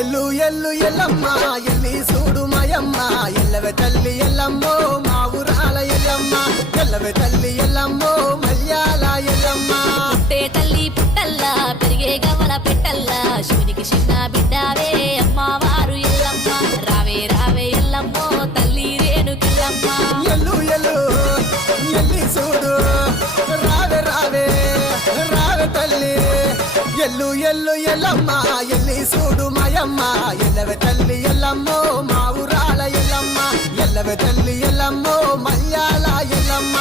ఎల్లు ఎల్లు ఎల్లమ్మ ఎల్లి చూడు మాయమ్మ ఎల్లవే తల్లి ఎల్లమ్మో మా ఊరాల ఎల్లమ్మ ఎల్లవే తల్లి ఎల్లమ్మో మల్యాల ఎల్లమ్మ పుట్టే తల్లి పుట్టల్లా పెరిగే గవల పెట్టల్లా శివునికి చిన్న బిడ్డావే అమ్మవారు ఎల్లమ్మ రావే రావే ఎల్లమ్మో తల్లి రేణుకెల్లమ్మ ఎల్లు ఎల్లు ఎల్లి చూడు రావే రావే రావే తల్లి ఎల్లు ఎల్లు ఎల్లమ్మ ఎల్లి చూడు మాయమ్మ ఎల్లవే తల్లి ఎల్లమ్మో మా ఊరాల ఎల్లమ్మ ఎల్లవే తల్లి ఎల్లమ్మో మల్యాల ఎల్లమ్మ